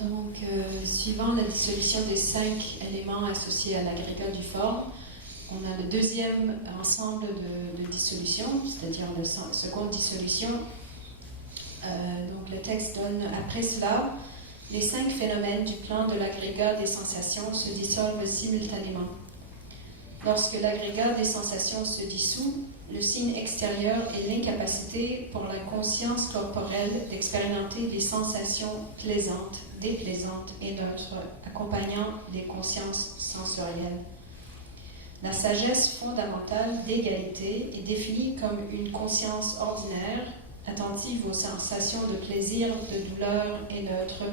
Donc, suivant la dissolution des 5 éléments associés à l'agrégat du forme, on a le deuxième ensemble de dissolution, c'est-à-dire la seconde dissolution. Donc, le texte donne, après cela, les 5 phénomènes du plan de l'agrégat des sensations se dissolvent simultanément. Lorsque l'agrégat des sensations se dissout, le signe extérieur est l'incapacité pour la conscience corporelle d'expérimenter les sensations plaisantes, déplaisantes et neutres, accompagnant les consciences sensorielles. La sagesse fondamentale d'égalité est définie comme une conscience ordinaire, attentive aux sensations de plaisir, de douleur et neutre,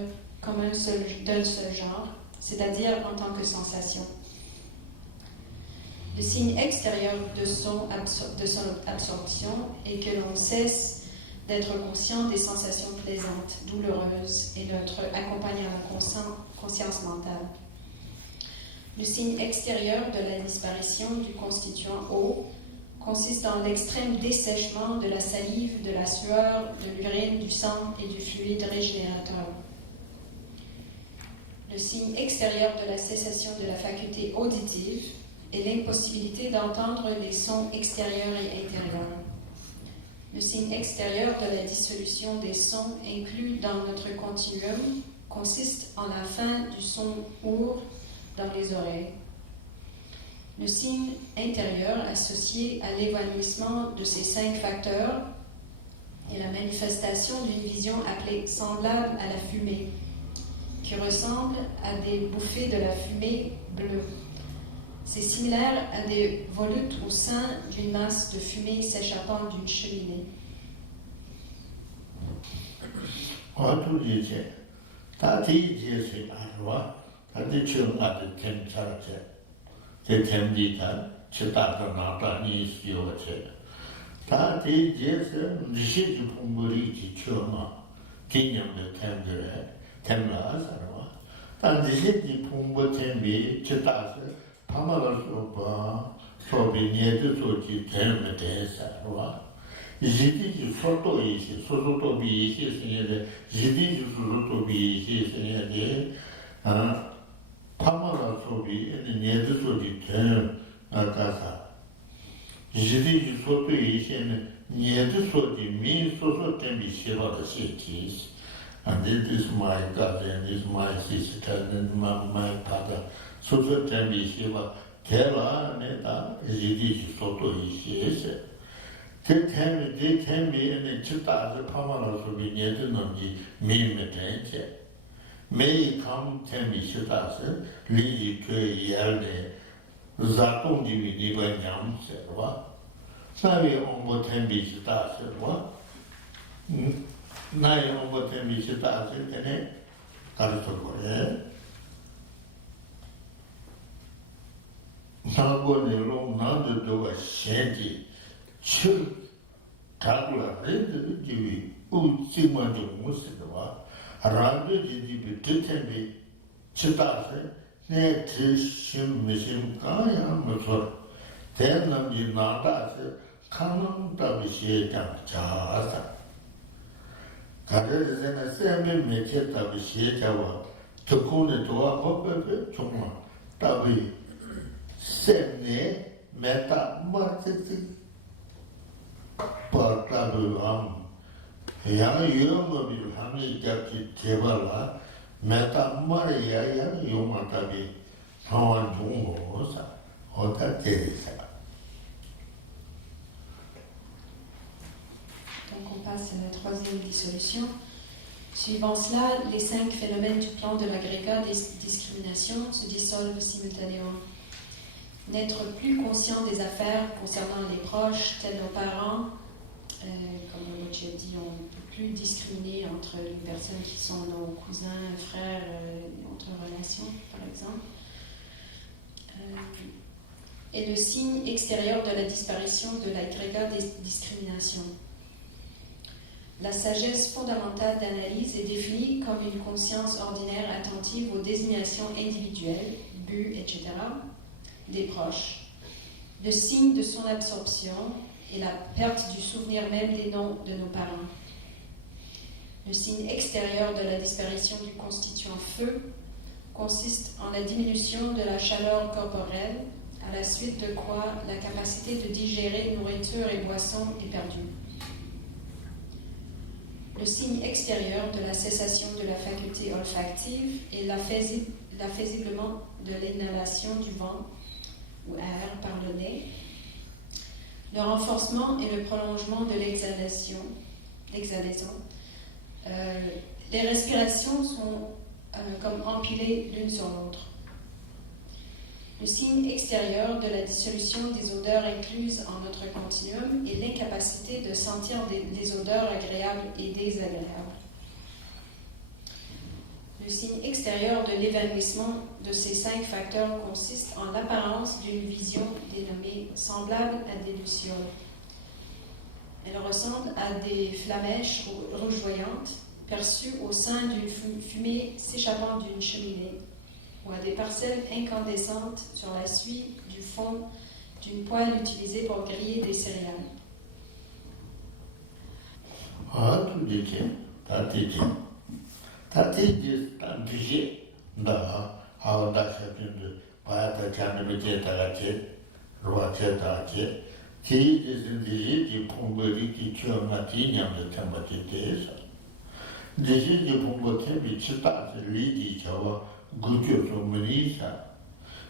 comme d'un seul genre, c'est-à-dire en tant que sensation. Le signe extérieur de son absorption est que l'on cesse d'être conscient des sensations plaisantes, douloureuses et notre accompagnement conscience mentale. Le signe extérieur de la disparition du constituant eau consiste en l'extrême dessèchement de la salive, de la sueur, de l'urine, du sang et du fluide régénérateur. Le signe extérieur de la cessation de la faculté auditive est l'impossibilité d'entendre les sons extérieurs et intérieurs. Le signe extérieur de la dissolution des sons inclus dans notre continuum consiste en la fin du son our dans les oreilles. Le signe intérieur associé à l'évanouissement de ces 5 facteurs est la manifestation d'une vision appelée semblable à la fumée, qui ressemble à des bouffées de la fumée bleue. C'est similaire à des volutes au sein d'une masse de fumée s'échappant d'une cheminée. Jidi soto ishi, soto bi ishi sinye, jidi soto bi ishi sinye, pamara sobi, nyedu sobi ten akasa. Jidi soto ishi, nyedu sobi, mi soto ten bi shiva da shikis. And this is my cousin, this is my sister, and my father. Soto ten bi shiva, tela neta, jidi soto ishi ese. They can be in the Chita, the Pamala to be near the Nungi, me Metanche. May come tell me Chitas, Liji to Yelde, Zaton Divi Nibanyam said, what? Navi Ombo Tembi Chitas said, what? Nai Ombo Tembi Chitas said, and it Karatogo, eh? Nagoni Long Nanda do a shanty. Chil Kagla Red Jivi, Utsima de Musidava, Randa Jibi Titembi, Chitase, Netishim Mishim Kaya Musor, Tenam Jinatase, Kanam Tabishi Jasa. Kades in a semi Mekit Tabishi Java, Tukuni to a Hoppe, Chuma, Tabi, Semne, Meta Martiti. Partabuam, Yang Yumabil Hami Jaki Tevala, Meta Maria Yumatabi, Hawan Jungosa, Ota Teresa. Donc on passe à la 3e dissolution. Suivant cela, les 5 phénomènes du plan de l'agrégat des discriminations se dissolvent simultanément. N'être plus conscient des affaires concernant les proches, tels nos parents, comme Mochi a dit, on ne peut plus discriminer entre les personnes qui sont nos cousins, frères, entre relations, par exemple. Et le signe extérieur de la disparition de l'agrégat des discriminations. La sagesse fondamentale d'analyse est définie comme une conscience ordinaire attentive aux désignations individuelles, buts, etc., des proches. Le signe de son absorption est la perte du souvenir même des noms de nos parents. Le signe extérieur de la disparition du constituant feu consiste en la diminution de la chaleur corporelle, à la suite de quoi la capacité de digérer nourriture et boissons est perdue. Le signe extérieur de la cessation de la faculté olfactive est l'affaissement de l'inhalation du vent ou air par le nez, le renforcement et le prolongement de l'exhalaison. Les respirations sont comme empilées l'une sur l'autre. Le signe extérieur de la dissolution des odeurs incluses en notre continuum est l'incapacité de sentir des odeurs agréables et désagréables. Le signe extérieur de l'évanouissement de ces 5 facteurs consiste en l'apparence d'une vision dénommée semblable à des lucioles. Elle ressemble à des flamèches rougeoyantes perçues au sein d'une fumée s'échappant d'une cheminée ou à des parcelles incandescentes sur la suie du fond d'une poêle utilisée pour griller des céréales.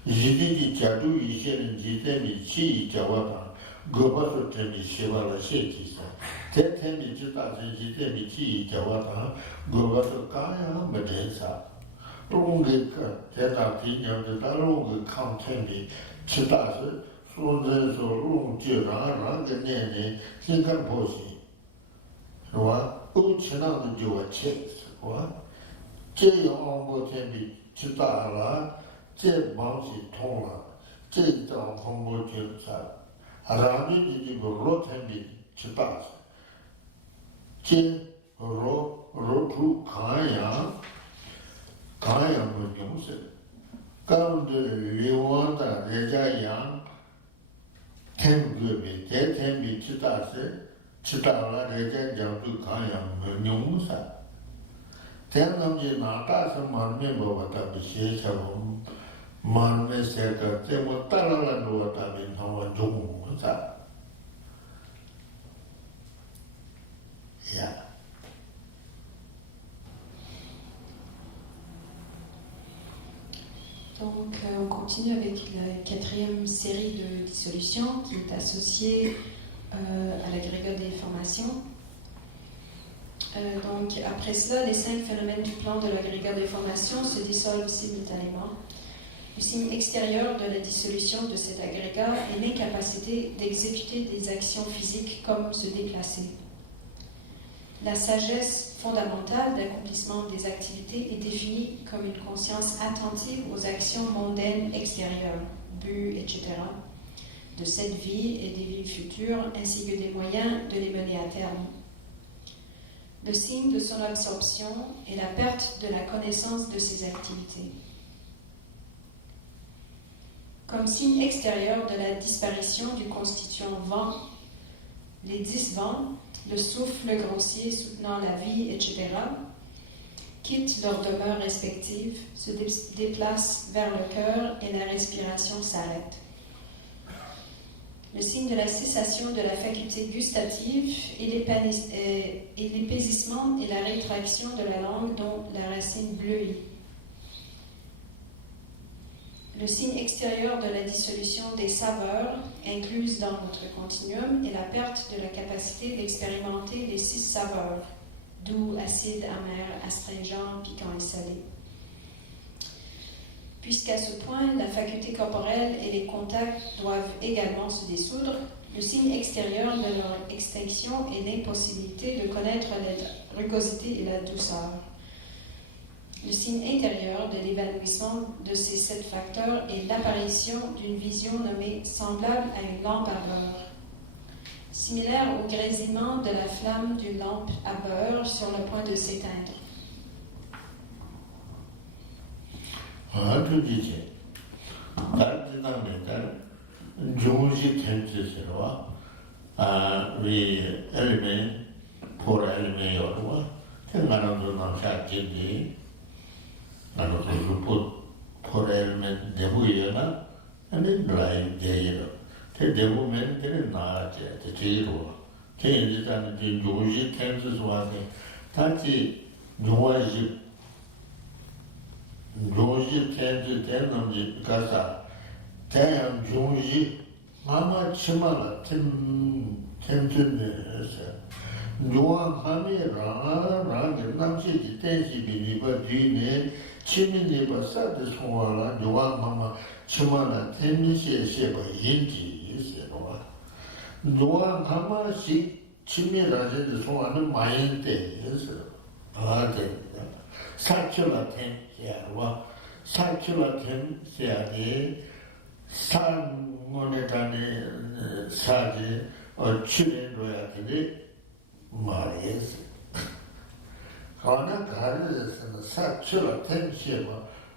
Jididi jadu ishen jidemi chi jawaba gobaso temi shivala shekisa. Tetemi jitase jidemi chi jawaba gobaso kaya madensa. Rungi ka teta tinyam de rungi kantemi chitase sunze so rung jira ranga nene singan posi. Wa uchinang de jiwa cheks. Wa jeyo ambo temi chitala 这忙是通了，这张通过检查，然后你这个罗天的去打，这罗出看样不用是，刚的流亡的人家样，天个别这天别去打是，去打了人家讲就看样不用是，这样子拿大是满面不把它不写下来。 Man seka temo talala no tamin hawa jomu sa ya Donc on continue avec la quatrième série de dissolution qui est associée à l'agrégat des formations. Donc après cela, les 5 phénomènes du plan de l'agrégat des formations se dissolvent simultanément. Le signe extérieur de la dissolution de cet agrégat est l'incapacité d'exécuter des actions physiques comme se déplacer. La sagesse fondamentale d'accomplissement des activités est définie comme une conscience attentive aux actions mondaines extérieures, buts, etc., de cette vie et des vies futures, ainsi que des moyens de les mener à terme. Le signe de son absorption est la perte de la connaissance de ses activités. Comme signe extérieur de la disparition du constituant vent, les 10 vents, le souffle grossier soutenant la vie, etc., quittent leur demeure respective, se déplacent vers le cœur et la respiration s'arrête. Le signe de la cessation de la faculté gustative et l'épaisissement et la rétraction de la langue dont la racine bleuit. Le signe extérieur de la dissolution des saveurs incluses dans notre continuum est la perte de la capacité d'expérimenter les 6 saveurs, doux, acide, amer, astringent, piquant et salé. Puisqu'à ce point, la faculté corporelle et les contacts doivent également se dissoudre, le signe extérieur de leur extinction est l'impossibilité de connaître la rugosité et la douceur. Le signe intérieur de l'évanouissement de ces 7 facteurs est l'apparition d'une vision nommée semblable à une lampe à beurre, similaire au grésillement de la flamme d'une lampe à beurre sur le point de s'éteindre. 출연료야 되는데 말이었어. 가나 가르에서는 사출을 템시고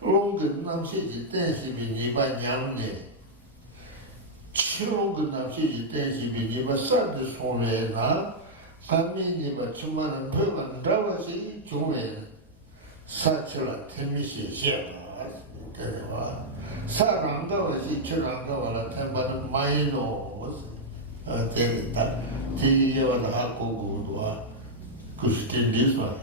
롱근 남시지 댄시비 니바 냥네 치롱근 남시지 댄시비 니바 사드 손에나 감미니바 주만은 법은 라와시 종에 사출을 템시 시야가 되와 사랑가와시 출랑가와라 템바는 마이노 되겠다. 되게 와서 하고도와 그스텐디스와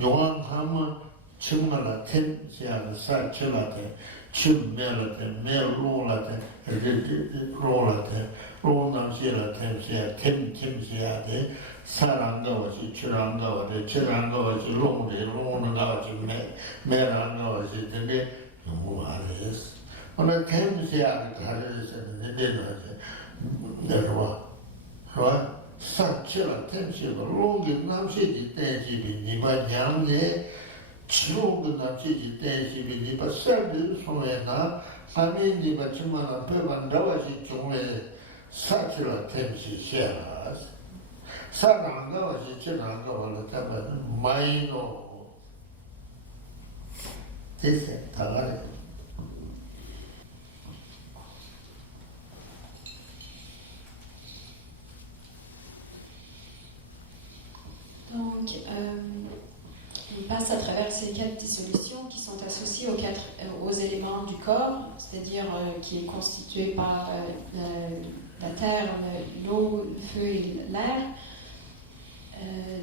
용왕하면 정말 텐시아가 사철한테 춤매한테 매로한테 로한테 로남시라 텐시아 템시아데 사랑가와시 출랑가와데 출랑가와시 롱데 롱나가와시 매랑가와시 되게 너무 알았어. 오늘 텐시아를 가르쳐서는 내려서 내려와 사치라 텐시가 롱기 남시지 댄시비 니바 냥네 치롱기 남시지 댄시비 니바 셀드 소에나 아멘 니바 주만한 배반 나와시 종에 사치라 텐시 샤라 사랑가와시 치랑가와라 타면 마이노 됐어 다가래. Donc, on passe à travers ces 4 dissolutions qui sont associées aux éléments du corps, c'est-à-dire qui est constitué par la terre, l'eau, le feu et l'air.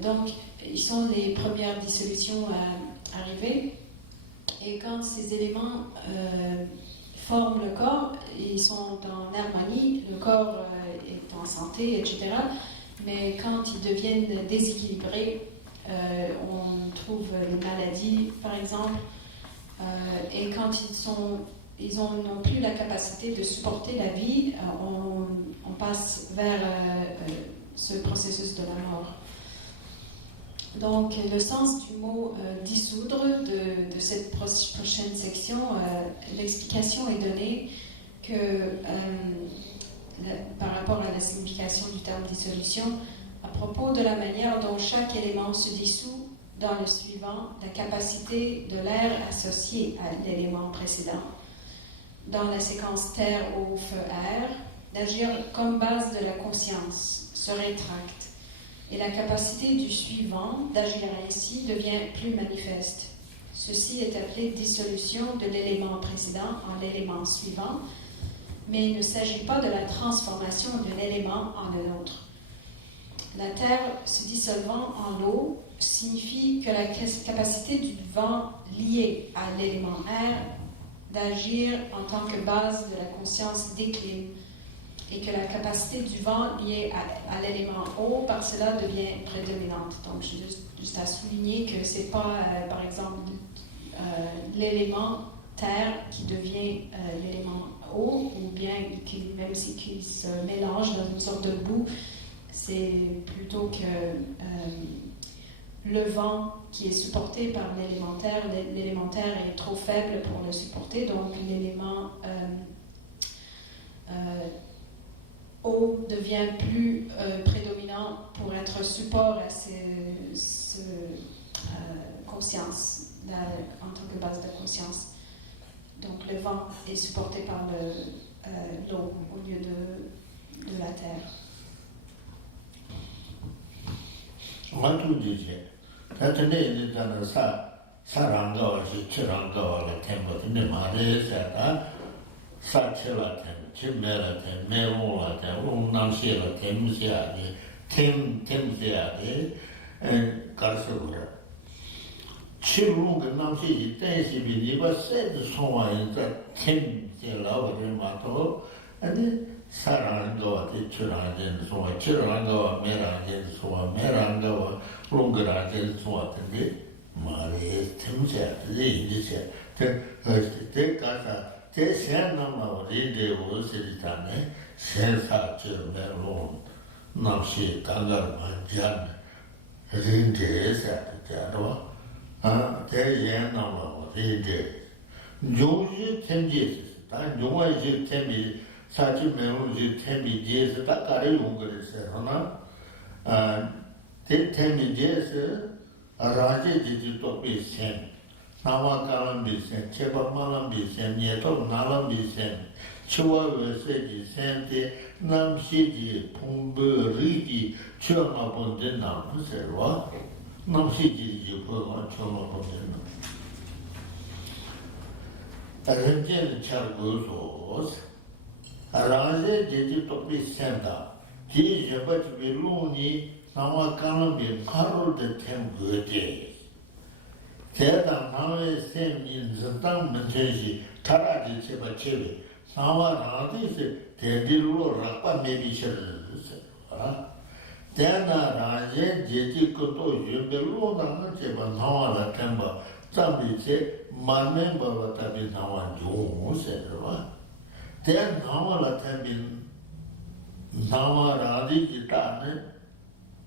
Donc, ils sont les premières dissolutions à arriver. Et quand ces éléments forment le corps, ils sont en harmonie, le corps est en santé, etc. Mais quand ils deviennent déséquilibrés, on trouve les maladies, par exemple, et quand ils n'ont plus la capacité de supporter la vie, on passe vers ce processus de la mort. Donc, le sens du mot dissoudre de cette prochaine section, l'explication est donnée que par rapport à la signification du terme dissolution, à propos de la manière dont chaque élément se dissout dans le suivant, la capacité de l'air associé à l'élément précédent, dans la séquence terre, eau, feu, air, d'agir comme base de la conscience, se rétracte, et la capacité du suivant d'agir ainsi devient plus manifeste. Ceci est appelé dissolution de l'élément précédent en l'élément suivant, mais il ne s'agit pas de la transformation d'un élément en un autre. La terre se dissolvant en l'eau signifie que la capacité du vent lié à l'élément air d'agir en tant que base de la conscience décline et que la capacité du vent lié à l'élément eau par cela devient prédominante. Donc, juste à souligner que ce n'est pas, par exemple, l'élément terre qui devient l'élément eau, ou bien même qu'il se mélange dans une sorte de boue, c'est plutôt que le vent qui est supporté par l'élémentaire est trop faible pour le supporter, donc l'élément eau devient plus prédominant pour être support à cette conscience, en tant que base de conscience. Donc le vent est supporté par l'eau au lieu de la terre. 치루가 남시 대시비 니바 세드 소와인자 템제라버를 마도 아니 사랑도 같이 출하는 소와 출하는 메라는 소와 메라는 롱그라는 소와인데 말에 템제들이 이제 때 가서 대세나마 리데 오스리다네 세사처럼 메롱 남시 강가만 잔 린데서 자로 대연나마 리데 요지 템제스 다 요와지 템이 사지 매우지 템비디에서 다 가려 온 거랬어요. 템비디에서 라제지 또비 셈 나와가는 비셈 제법만한 비셈 예도 나는 비셈 치와외세지 셈데 남시지 풍부리지 처마 본데 남세와 남시지 보고 처마 본데 현재는 잘 보소서 라제 제지 또비 셈다 지저버지 빌로니 나와 가는 게 가로를 템거지. 대단 나의 셈인 저당 문제시 가라지 제바 제비 나와 나디서 대딜로 락바 메비셔를 대나 라제 제지 것도 윤별로 나는 제바 나와라 템바 잠비제 만멤버와 답이 나와 용세르와 대 나와라 템빈 나와 라디지 따네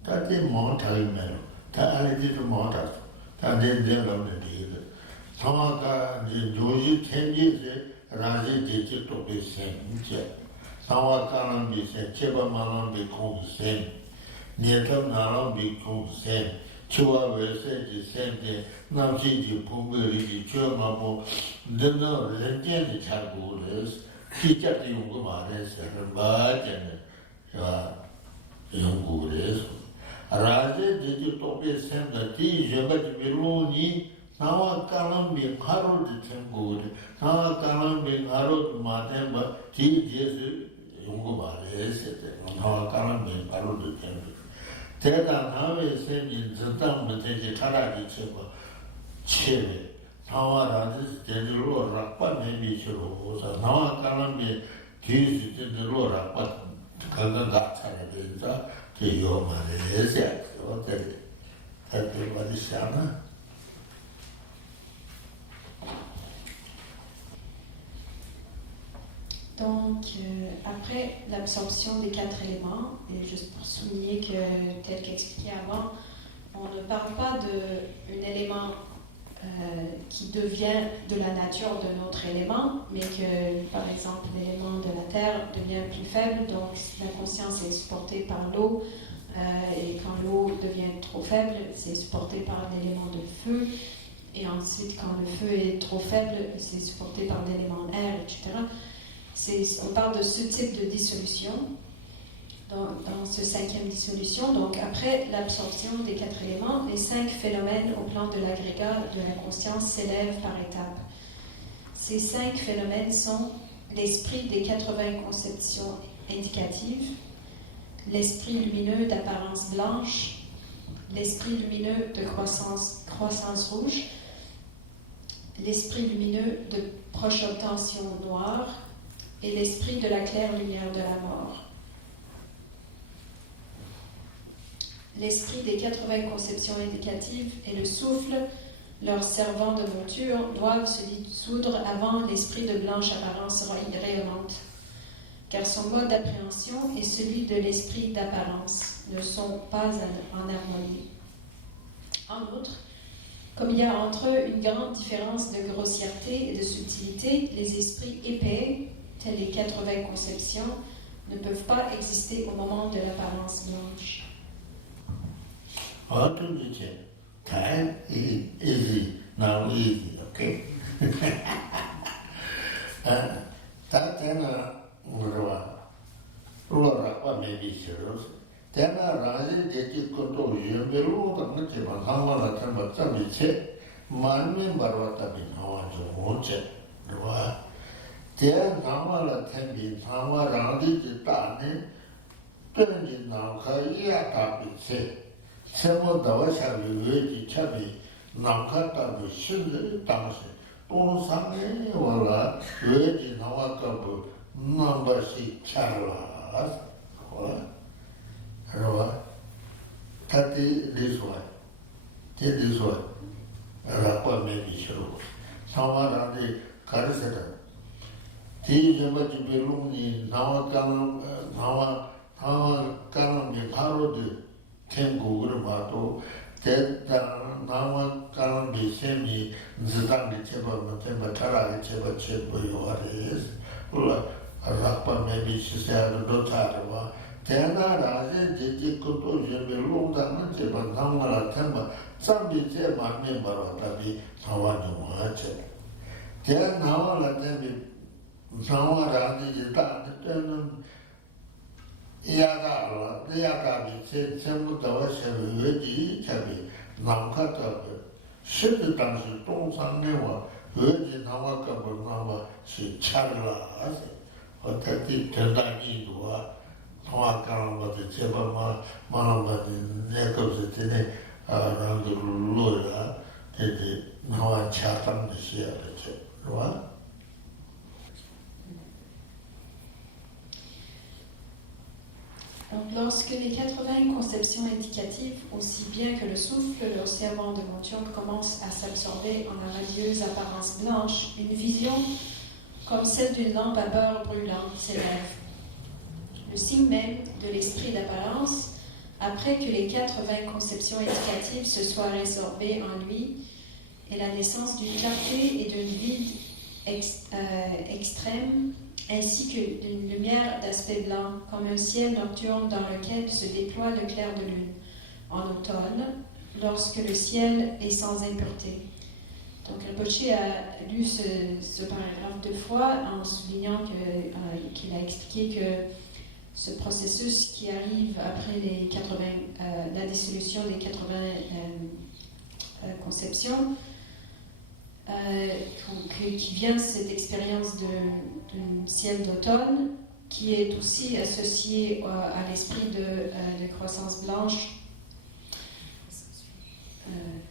다들 못하면 다 알지도 못하죠. 다들 내려오는 일. 상황가 이제 조지 텐지에 라지 제지도 비생제. 상황가는 비생 제발만은 비공생. 내가 나랑 비공생. 치와 외세지 생제 남시지 풍부리지 처음하고 너는 렌젠이 잘 보래서 기자도 연구 말해서 맞잖아요. 자 연구를 해서 라제 제주 또비 셈다 디저바지 빌로니 나와 까람비 가로드 템고리 나와 까람비 가로드 마템바 디제스 연구 말해서 나와 까람비 가로드 템고 대단 나의 셈인 전당 문제지 가라지 쳐고 체베 나와 라제 제주로 락바 메비시로 나와 까람비 디제스로 락바 그건 같아야 된다. Donc, après l'absorption des 4 éléments, et juste pour souligner que, tel qu'expliqué avant, on ne parle pas d'un élément qui devient de la nature d'un autre élément, mais que, par exemple, l'élément de la terre devient plus faible, donc la conscience est supportée par l'eau, et quand l'eau devient trop faible, c'est supporté par l'élément de feu, et ensuite, quand le feu est trop faible, c'est supporté par l'élément air, etc. On parle de ce type de dissolution dans ce 5e dissolution. Donc après l'absorption des 4 éléments, les 5 phénomènes au plan de l'agrégat de la conscience s'élèvent par étapes. Ces 5 phénomènes sont l'esprit des 80 conceptions indicatives, l'esprit lumineux d'apparence blanche, l'esprit lumineux de croissance rouge, l'esprit lumineux de proche obtention noire et l'esprit de la claire lumière de la mort. L'esprit des 80 conceptions indicatives et le souffle, leur servant de monture, doivent se dissoudre avant l'esprit de blanche apparence rayonnante, car son mode d'appréhension et celui de l'esprit d'apparence ne sont pas en harmonie. En outre, comme il y a entre eux une grande différence de grossièreté et de subtilité, les esprits épais, tels les 80 conceptions, ne peuvent pas exister au moment de l'apparence blanche. Time is easy, now easy, okay? Tena Lora maybe serious. Tena Razi Jeti Koto Yumberu, the Nativa Hamala Tamatabice, Manmin Barwata bin Hawajo Moche, Rua. There Namala Tembi, Tama Randi Tane, Penji Naka Yatabice. 세모 다와샤비 외지 차비 남카타비 신들이 당시 또 상에 와라 외지 나와까부 남바시 차라 와 타티 리스와 테리스와 라파 메비쇼 사와라데 가르세다 디제바지 벨루니 나와까는 나와 게 바로드 템고를 봐도 대단 나와가는 비셈이 지당이 제법은 템바 차라리 제법 제법이 와래서 몰라 Rakpa maybe she said, Dotarva, Tena, Didi Koto, Jimmy Lunda, but Namara Temba, somebody said my member of Tabi, Tawanu Hache. Tena Navala Tembi, Nawara, the Yada, the Yada, said, Semutawa, Vedi, Tabi, Namkata, Ship the dance, don't sang never, Virgin Nawaka, Nama, she Charla. 어떻게 전당이 누가 통화가는 것도 제발 많은 것이 내것을 때문에 나도 놀라 이제 나와 차담도 시야 되죠. 그와 Donc, lorsque les 80 conceptions indicatives, aussi bien que le souffle, le serment de Montiong, commencent à s'absorber en la radieuse apparence blanche, une vision comme celle d'une lampe à beurre brûlante s'élève. Le signe même de l'esprit d'apparence, après que les 80 conceptions éducatives se soient résorbées en lui, est la naissance d'une clarté et d'un vide extrême, ainsi que d'une lumière d'aspect blanc, comme un ciel nocturne dans lequel se déploie le clair de lune, en automne, lorsque le ciel est sans impureté. Donc, Rinpoche a lu ce paragraphe 2 fois en soulignant qu'il a expliqué que ce processus qui arrive après la dissolution des 80 conceptions, qui vient de cette expérience d'un ciel d'automne, qui est aussi associé à l'esprit de croissance blanche,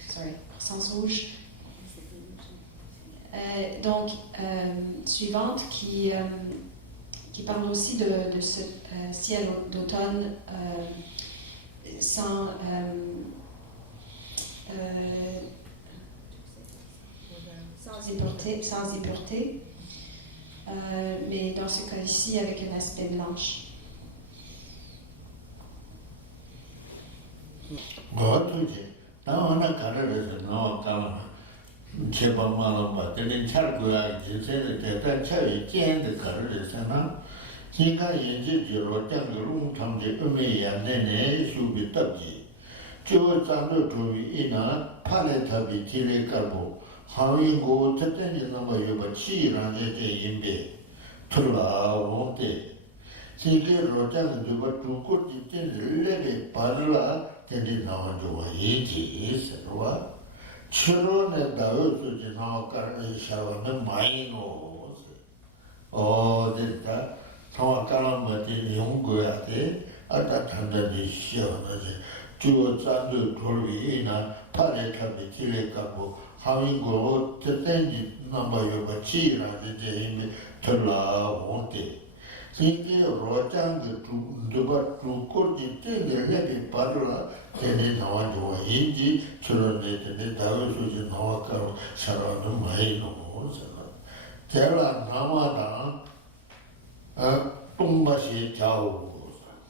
croissance rouge. Suivante qui parle aussi de ce ciel d'automne sans impureté, mais dans ce cas-ci avec un aspect blanche. 제법만은 되는 차고야 지세를 대단 차이 젠의 거르잖아. 제가 연주로 장르로 탐지 의미 안내네 수비 답지. 저 장르 주의나 팔레탑이 길레가고 하위고 뜻되는 거요 치라는 게 인베 들어오는데 세계로 장르 두고 뒤진을 내게 발라 되는 나와줘 얘기 있어와 추론에 나오지 나와가는 샤워는 많이 놓으세요. 됐다. 나와가는 것이 연구해야 돼. 아까 단단히 시원하지. 주어 짠도 돌리나 팔에까지 길에가고 하위고 뜻된지 넘어요가 지라지 이미 들라온데. 이게 로장도 누가 두고지 때문에 바로라 되는 나와줘 인지 저런데 다우수지 나와가로 살아는 많이 놓으잖아. 제가 나와다 똥맛이 좌우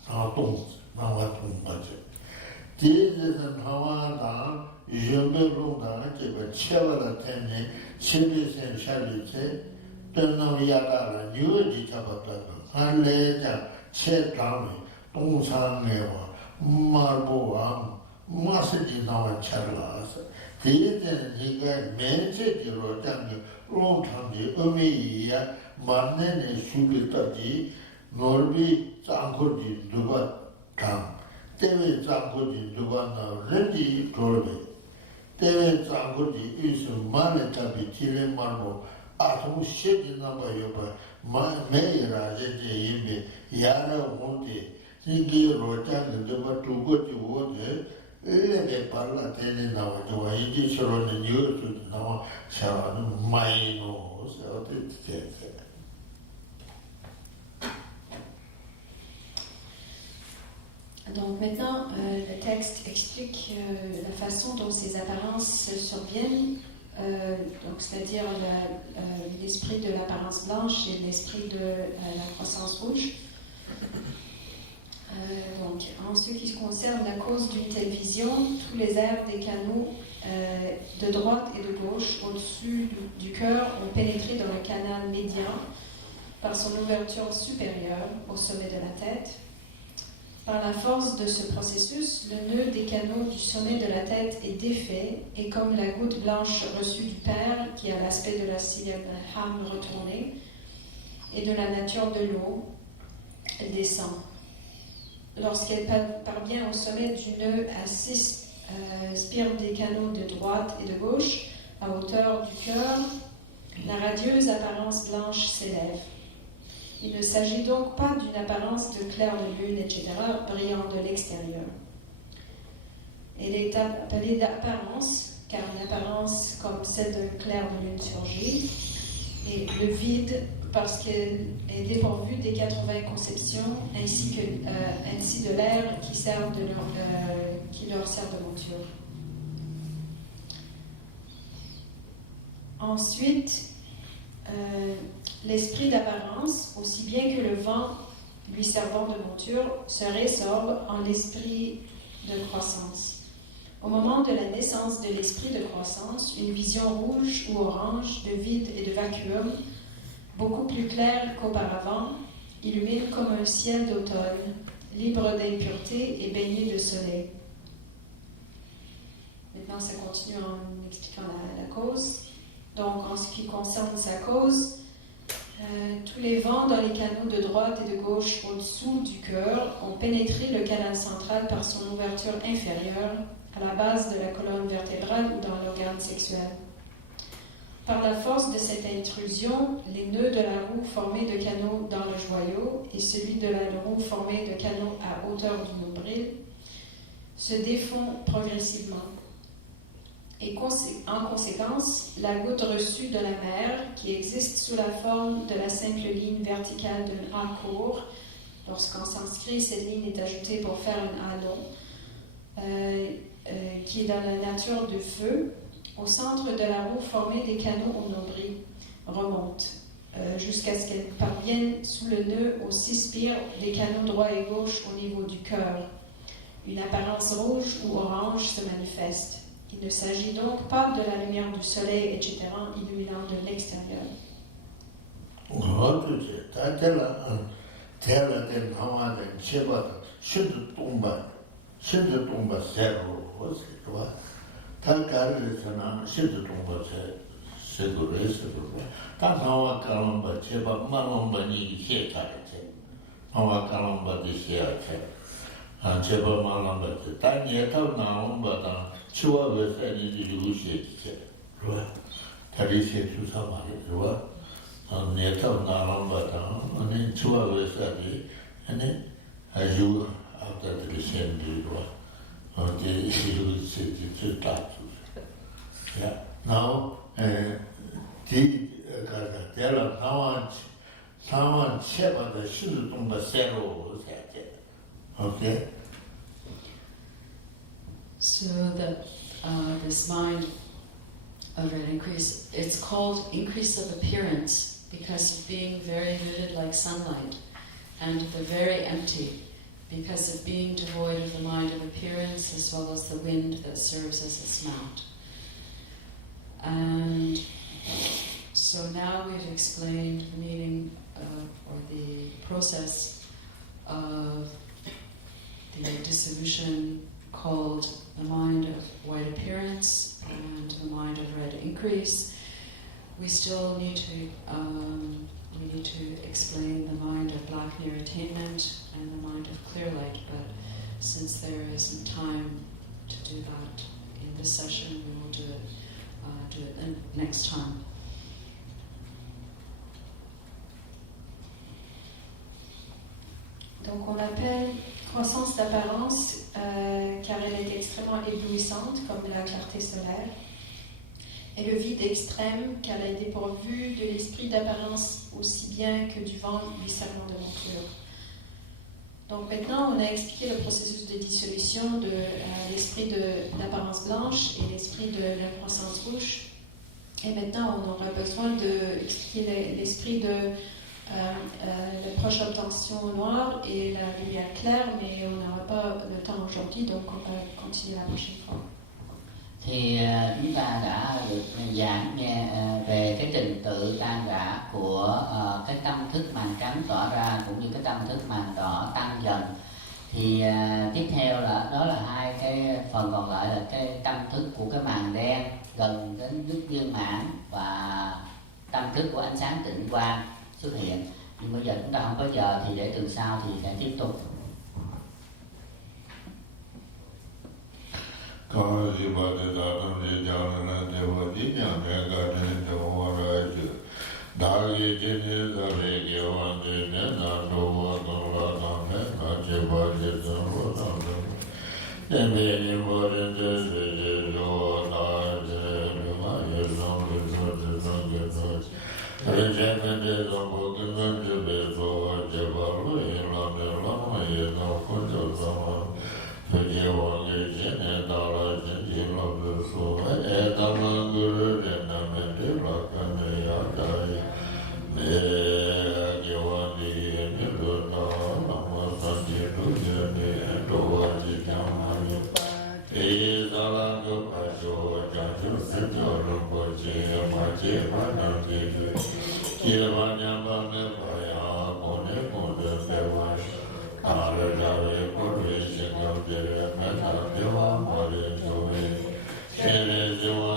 나와 똥맛이 뒤에서 나와다 유명로다 제가 채워라 때문에 세비생 샬리체 떠나야다라 뉴지 잡았다. 한래자 채당이 동상내와 말보와 마스지 나와 차라서 대전 이가 매체지로 장이 롱탕지 의미야 만내는 수비까지 넓이 짱고지 누가 당 때문에 짱고지 누가 나 렌지 돌베 때문에 짱고지 있어 만에 답이 til에 말고 아무 시지 나봐요 봐 매일아 이제 이미 야나 온데 이게로 장은 좀 두고지 오데 에레 발라 되는 나와죠 이제 서로는 이어도 나와 샤는 마이노 어떻게 Donc maintenant, le texte explique la façon dont ces apparences surviennent, donc c'est-à-dire l'esprit de l'apparence blanche et l'esprit de la croissance rouge. Donc, en ce qui concerne la cause d'une telle vision, tous les airs des canaux de droite et de gauche au-dessus du cœur ont pénétré dans le canal médian par son ouverture supérieure au sommet de la tête. Par la force de ce processus, le nœud des canaux du sommet de la tête est défait et comme la goutte blanche reçue du Père, qui a l'aspect de la sixième âme retournée, et de la nature de l'eau, elle descend. Lorsqu'elle parvient au sommet du nœud à 6 spires des canaux de droite et de gauche, à hauteur du cœur, la radieuse apparence blanche s'élève. Il ne s'agit donc pas d'une apparence de clair de lune, etc., brillant de l'extérieur. Elle est appelée d'apparence, car une apparence comme celle d'un clair de lune surgit, et le vide, parce qu'elle est dépourvue des 80 conceptions, ainsi de l'air qui leur sert de monture. Ensuite, l'esprit d'apparence, aussi bien que le vent lui servant de monture, se résorbe en l'esprit de croissance. Au moment de la naissance de l'esprit de croissance, une vision rouge ou orange de vide et de vacuum, beaucoup plus claire qu'auparavant, illumine comme un ciel d'automne, libre d'impureté et baigné de soleil. Maintenant, ça continue en expliquant la cause. Donc, en ce qui concerne sa cause, tous les vents dans les canaux de droite et de gauche au-dessous du cœur ont pénétré le canal central par son ouverture inférieure, à la base de la colonne vertébrale ou dans l'organe sexuel. Par la force de cette intrusion, les nœuds de la roue formés de canaux dans le joyau et celui de la roue formé de canaux à hauteur du nombril se défont progressivement. Et en conséquence, la goutte reçue de la mer, qui existe sous la forme de la simple ligne verticale d'un A court, lorsqu'en sanskrit cette ligne est ajoutée pour faire un A long, qui est dans la nature de feu, au centre de la roue formée des canaux au nombril, remonte jusqu'à ce qu'elle parvienne sous le nœud aux 6 spires des canaux droit et gauche au niveau du cœur. Une apparence rouge ou orange se manifeste. Il ne s'agit donc pas de la lumière du soleil, etc., illuminant de l'extérieur. 제발 말랑바지 단에 타나온바다 치와베세니 리루시체 로 다리세 주사 말이죠 네타 나온바다 아니 치와베세니 아니 아주 아우다들이 셴디로 어디 리루시체 주다 야 now 디 가다 데라 상황 체바의 신을 동바 새로 세제 okay. So that this mind of an increase, it's called increase of appearance because of being very vivid like sunlight, and the very empty because of being devoid of the mind of appearance as well as the wind that serves as its mount. And so now we've explained the meaning or the process of the dissolution called the mind of white appearance and the mind of red increase. We still need to explain the mind of black near attainment and the mind of clear light, but since there isn't time to do that in this session, we will do it next time. Donc on l'appelle croissance d'apparence car elle est extrêmement éblouissante comme la clarté solaire, et le vide extrême car elle est dépourvue de l'esprit d'apparence aussi bien que du vent lui servant de monture. Donc maintenant on a expliqué le processus de dissolution de l'esprit d'apparence blanche et l'esprit de la croissance rouge, et maintenant on aura besoin d'expliquer l'esprit de la proche obtention noire et la lumière claire, mais on n'aura pas le temps aujourd'hui, donc on va continuer la prochaine fois. Thì chúng ta đã được giảng nghe về cái trình tự tan rã của cái tâm thức màn trắng tỏa ra cũng như cái tâm thức màn đỏ tăng dần. Thì tiếp theo là đó là hai cái phần còn lại là cái tâm thức của cái màn đen gần đến đức viên mãn và tâm thức của ánh sáng tịnh quang xuất hiện. Nhưng bây giờ chúng ta không có giờ thì để tuần sau thì sẽ tiếp tục. Có gì mà để ra nó đi ra nó để vào đi nhà mẹ cả nên để vào ra chứ. Đã gì chứ nên ra để kêu anh để nên là đồ vào đó là nó nên là chỉ vào để ra vào đó. Em về đi vào để để đồ là để mà yêu xong để rồi. Rồi sẽ bên để đó có cái bên để về rồi để vào rồi là để mà yêu nó có cho sao. Thế giới hoàng người trên hệ đạo là trên chỉ là được số hệ đạo là người đến nằm bên để là cái này ở đây để kêu anh đi đến được đó làm mà san chỉ đối diện để đồ anh chỉ chẳng hay thì đạo là người phải cho chẳng chút sự cho được bởi chỉ mà làm gì kia mà nhắm vào nơi phải có nếu còn được để vào Aradawe Kore Shikam Jere Metta Deva Mare Joe Shere Jiwa